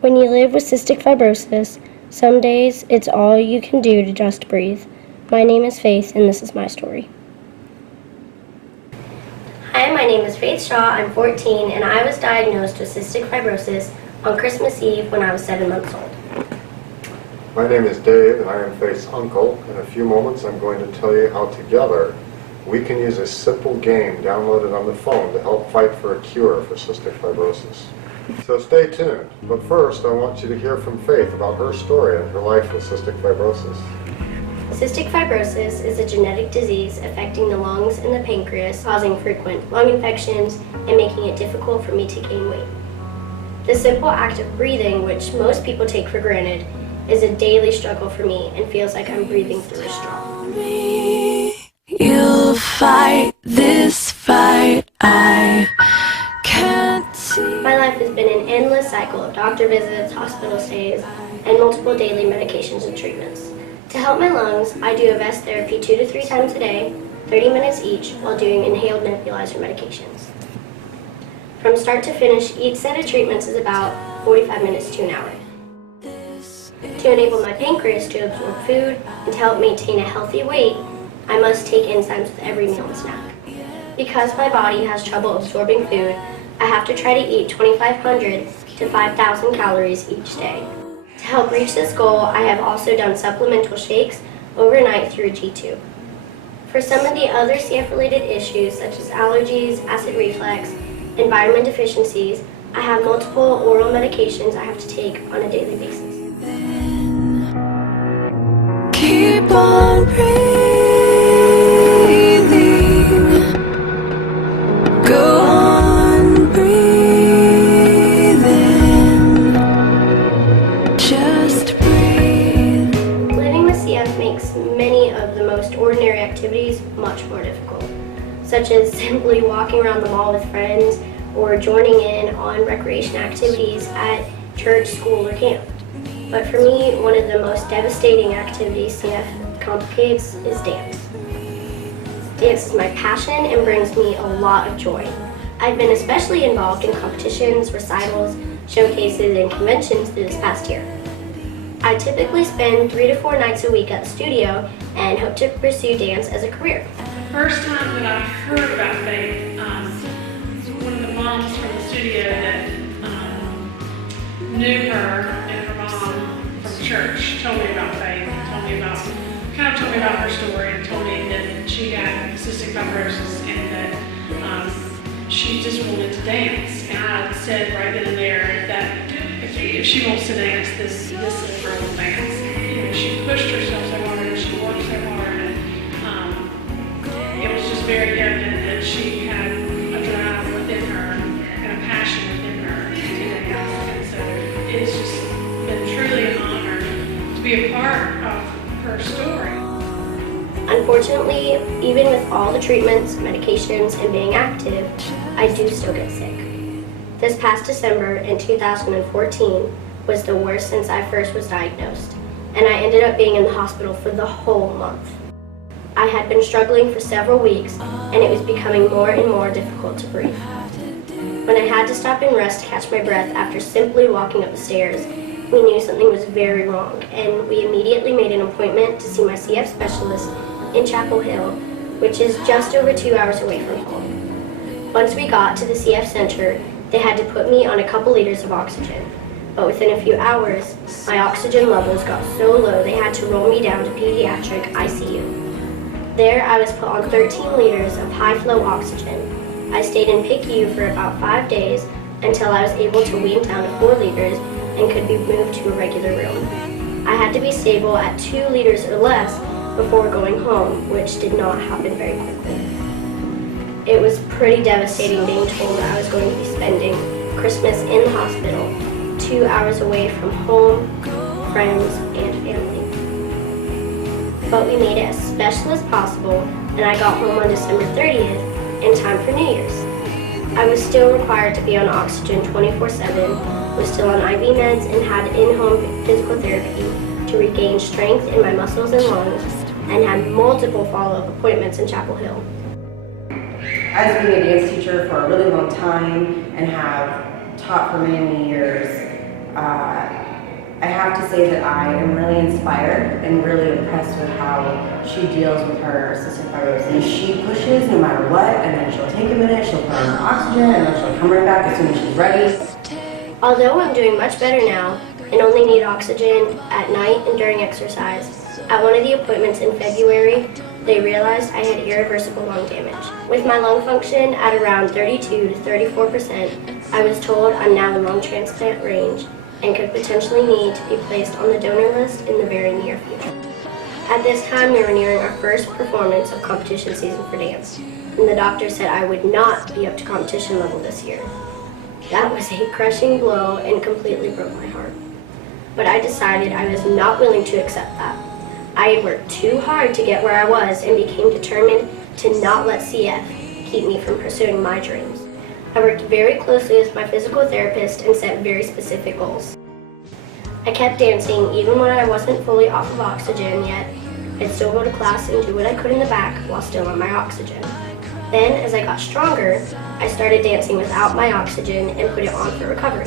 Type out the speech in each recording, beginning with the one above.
When you live with cystic fibrosis, some days it's all you can do to just breathe. My name is Faith, and this is my story. Hi, my name is Faith Shaw. I'm 14, and I was diagnosed with cystic fibrosis on Christmas Eve when I was 7 months old. My name is Dave, and I am Faith's uncle. In a few moments, I'm going to tell you how together we can use a simple game downloaded on the phone to help fight for a cure for cystic fibrosis. So stay tuned. But first, I want you to hear from Faith about her story and her life with cystic fibrosis. Cystic fibrosis is a genetic disease affecting the lungs and the pancreas, causing frequent lung infections and making it difficult for me to gain weight. The simple act of breathing, which most people take for granted, is a daily struggle for me and feels like I'm breathing through a straw. You'll fight this fight, I can't see. My life has been an endless cycle of doctor visits, hospital stays, and multiple daily medications and treatments. To help my lungs, I do a vest therapy 2 to 3 times a day, 30 minutes each, while doing inhaled nebulizer medications. From start to finish, each set of treatments is about 45 minutes to an hour. To enable my pancreas to absorb food and to help maintain a healthy weight, I must take enzymes with every meal and snack. Because my body has trouble absorbing food, I have to try to eat 2,500 to 5,000 calories each day. To help reach this goal, I have also done supplemental shakes overnight through a G-tube. For some of the other CF-related issues, such as allergies, acid reflux, and vitamin deficiencies, I have multiple oral medications I have to take on a daily basis. Keep on breathing. Go on breathing. Just breathe. Living with CF makes many of the most ordinary activities much more difficult, such as simply walking around the mall with friends or joining in on recreation activities at church, school, or camp. But for me, one of the most devastating activities CF complicates is dance. Dance is my passion and brings me a lot of joy. I've been especially involved in competitions, recitals, showcases, and conventions through this past year. I typically spend 3 to 4 nights a week at the studio and hope to pursue dance as a career. The first time that I heard about Faith, one of the moms from the studio that knew her and her mom from church told me about Faith, told me about her story, and told me that she had cystic fibrosis and that she just wanted to dance. And I said right then and there that if she wants to dance, this is her own dance. You know, she pushed herself so hard and she worked so hard, and it was just very evident that she had a drive within her and a passion within her to dance. And so it's just been truly an honor to be a part of her story. Unfortunately, even with all the treatments, medications, and being active, I do still get sick. This past December in 2014 was the worst since I first was diagnosed, and I ended up being in the hospital for the whole month. I had been struggling for several weeks, and it was becoming more and more difficult to breathe. When I had to stop and rest to catch my breath after simply walking up the stairs, we knew something was very wrong, and we immediately made an appointment to see my CF specialist in Chapel Hill, which is just over 2 hours away from home. Once we got to the CF center, they had to put me on a couple liters of oxygen, but within a few hours, my oxygen levels got so low they had to roll me down to pediatric ICU. There, I was put on 13 liters of high-flow oxygen. I stayed in PICU for about 5 days until I was able to wean down to 4 liters and could be moved to a regular room. I had to be stable at 2 liters or less before going home, which did not happen very quickly. It was pretty devastating being told I was going to be spending Christmas in the hospital, 2 hours away from home, friends, and family. But we made it as special as possible, and I got home on December 30th in time for New Year's. I was still required to be on oxygen 24/7, was still on IV meds, and had in-home physical therapy to regain strength in my muscles and lungs, and had multiple follow-up appointments in Chapel Hill. As being a dance teacher for a really long time and have taught for many, many years, I have to say that I am really inspired and really impressed with how she deals with her cystic fibrosis. She pushes no matter what, and then she'll take a minute, she'll put on her oxygen, and then she'll come right back as soon as she's ready. Although I'm doing much better now and only need oxygen at night and during exercise, at one of the appointments in February, they realized I had irreversible lung damage. With my lung function at around 32 to 34%, I was told I'm now in lung transplant range and could potentially need to be placed on the donor list in the very near future. At this time, we were nearing our first performance of competition season for dance, and the doctor said I would not be up to competition level this year. That was a crushing blow and completely broke my heart. But I decided I was not willing to accept that. I had worked too hard to get where I was and became determined to not let CF keep me from pursuing my dreams. I worked very closely with my physical therapist and set very specific goals. I kept dancing even when I wasn't fully off of oxygen yet. I'd still go to class and do what I could in the back while still on my oxygen. Then, as I got stronger, I started dancing without my oxygen and put it on for recovery.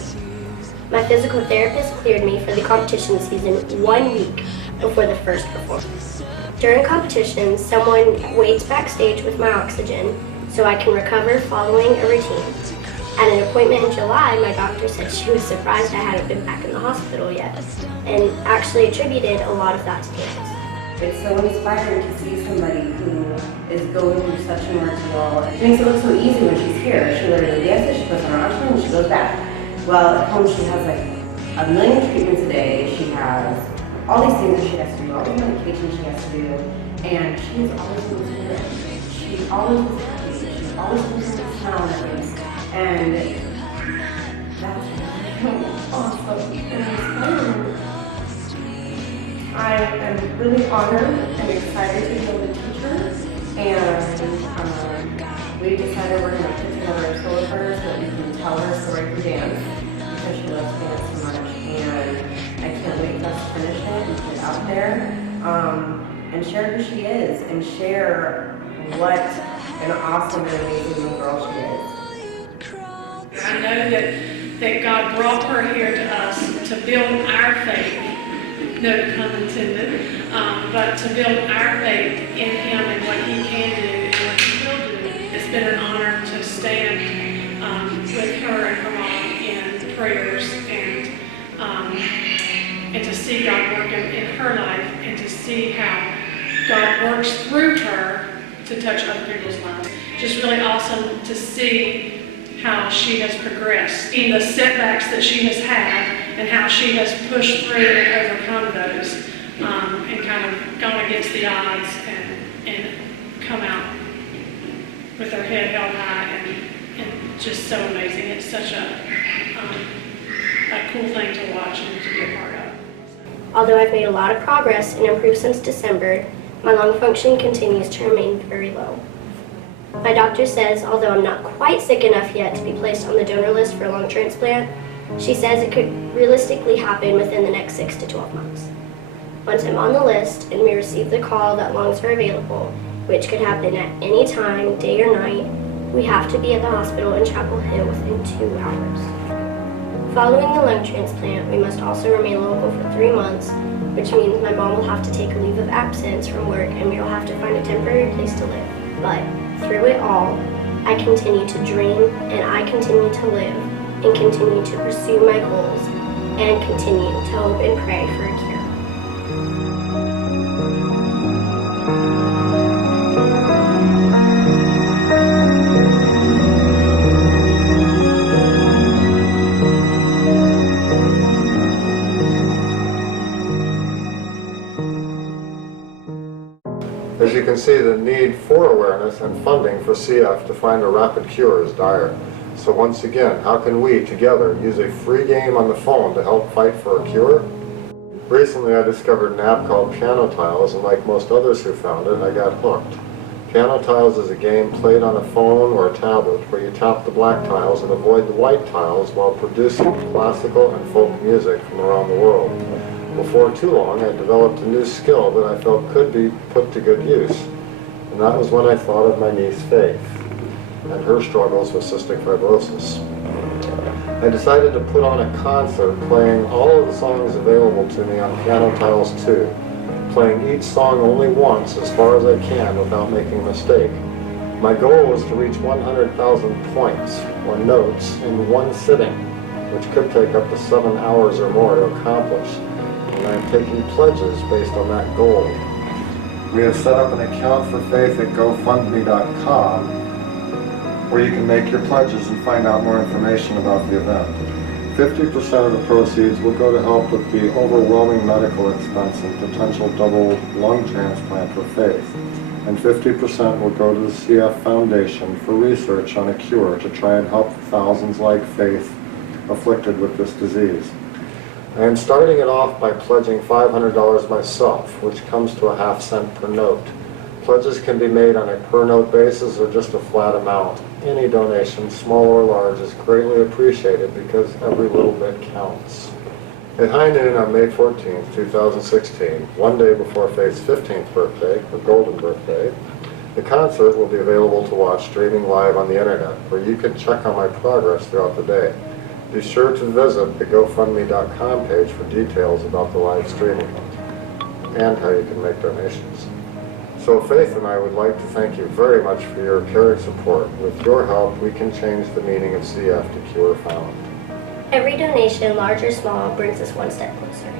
My physical therapist cleared me for the competition season 1 week before the first performance. During competitions, someone waits backstage with my oxygen so I can recover following a routine. At an appointment in July, my doctor said she was surprised I hadn't been back in the hospital yet, and actually attributed a lot of that to dance. It's so inspiring to see somebody who is going through such an ordeal. It makes it look so easy when she's here. She literally dances, she puts on her oxygen, and she goes back. Well, at home she has like 1 million treatments a day. She has all these things that she has to do, all these medications she has to do, and she is always losing good. She always was happy. She always loses a smile on her face. And that's awesome and inspiring. I am really honored and excited to be able to teach her, and we decided we're going to put together a show with her so that we can tell her story through dance, because she loves dance so much, and I can't wait for us to finish it and put it out there, and share who she is, and share what an awesome and amazing little girl she is. I know that God brought her here to us to build our faith, no pun intended, but to build our faith in Him and what He can do and what He will do. It's been an honor to stand with her and her mom in prayers and to see God work in her life and to see how God works through her to touch other people's lives. Just really awesome to see how she has progressed in the setbacks that she has had and how she has pushed through and overcome those and kind of gone against the odds and come out with her head held high and just so amazing. It's such a cool thing to watch and to be a part of. Although I've made a lot of progress and improved since December, my lung function continues to remain very low. My doctor says, although I'm not quite sick enough yet to be placed on the donor list for a lung transplant, she says it could realistically happen within the next 6 to 12 months. Once I'm on the list and we receive the call that lungs are available, which could happen at any time, day or night, we have to be at the hospital in Chapel Hill within 2 hours. Following the lung transplant, we must also remain local for 3 months, which means my mom will have to take a leave of absence from work and we will have to find a temporary place to live. But through it all, I continue to dream and I continue to live and continue to pursue my goals and continue to hope and pray for a cure. As you can see, the need for awareness and funding for CF to find a rapid cure is dire. So once again, how can we together use a free game on the phone to help fight for a cure? Recently I discovered an app called Piano Tiles, and like most others who found it, I got hooked. Piano Tiles is a game played on a phone or a tablet where you tap the black tiles and avoid the white tiles while producing classical and folk music from around the world. Before too long, I developed a new skill that I felt could be put to good use. And that was when I thought of my niece Faith and her struggles with cystic fibrosis. I decided to put on a concert playing all of the songs available to me on Piano Tiles 2, playing each song only once as far as I can without making a mistake. My goal was to reach 100,000 points, or notes, in one sitting, which could take up to 7 hours or more to accomplish, and I am taking pledges based on that goal. We have set up an account for faith at GoFundMe.com, where you can make your pledges and find out more information about the event. 50% of the proceeds will go to help with the overwhelming medical expense and potential double lung transplant for Faith, and 50% will go to the CF Foundation for research on a cure to try and help thousands like Faith afflicted with this disease. I am starting it off by pledging $500 myself, which comes to a half-cent per note. Pledges can be made on a per-note basis or just a flat amount. Any donation, small or large, is greatly appreciated because every little bit counts. At high noon on May 14, 2016, one day before Faith's 15th birthday, her golden birthday, the concert will be available to watch streaming live on the internet, where you can check on my progress throughout the day. Be sure to visit the GoFundMe.com page for details about the live streaming and how you can make donations. So Faith and I would like to thank you very much for your caring support. With your help, we can change the meaning of CF to Cure Found. Every donation, large or small, brings us one step closer.